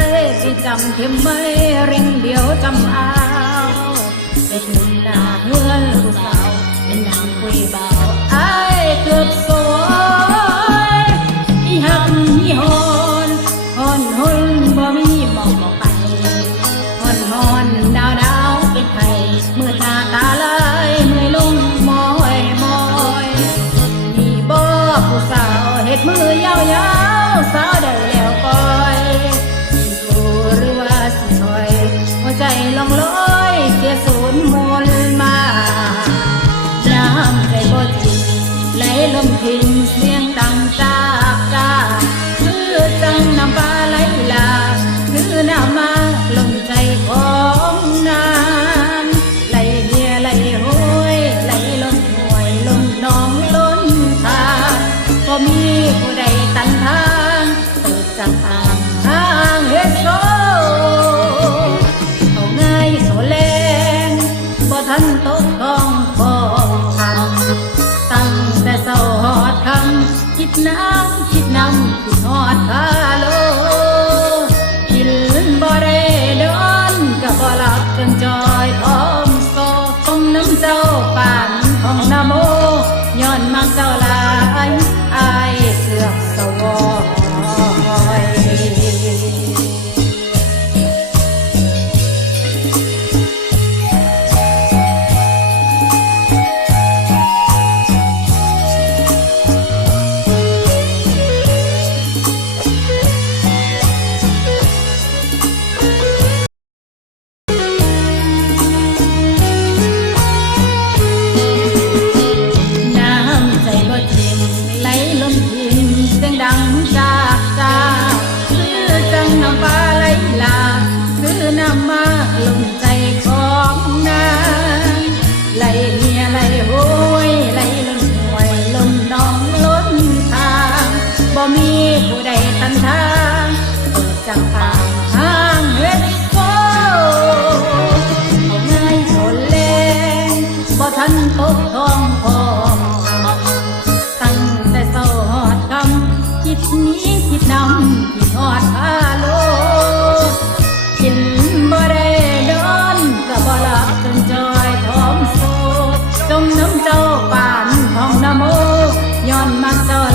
ดใสที่จำเข็มไม่เร่งเดียวจำเอาไปถึงหน้าเฮือนผู้สาวเป็นนางคุยเบาไอ้ายเกือบสวยอีหักอีหอนหอนหนบ่มีหมองบอกไปหอนหอนดาวดาวเป็นไผมือตาตาลายมือลุ่มมอยมอยมีบ่ผู้สาวเฮ็ดมือยาวๆสาวได้แล้วก้อ คิดน้ำคิดน้ำคิดหอดตาโลกินบ่เรดอนก็บ่หลับจนจอย มาลงใจ my soul.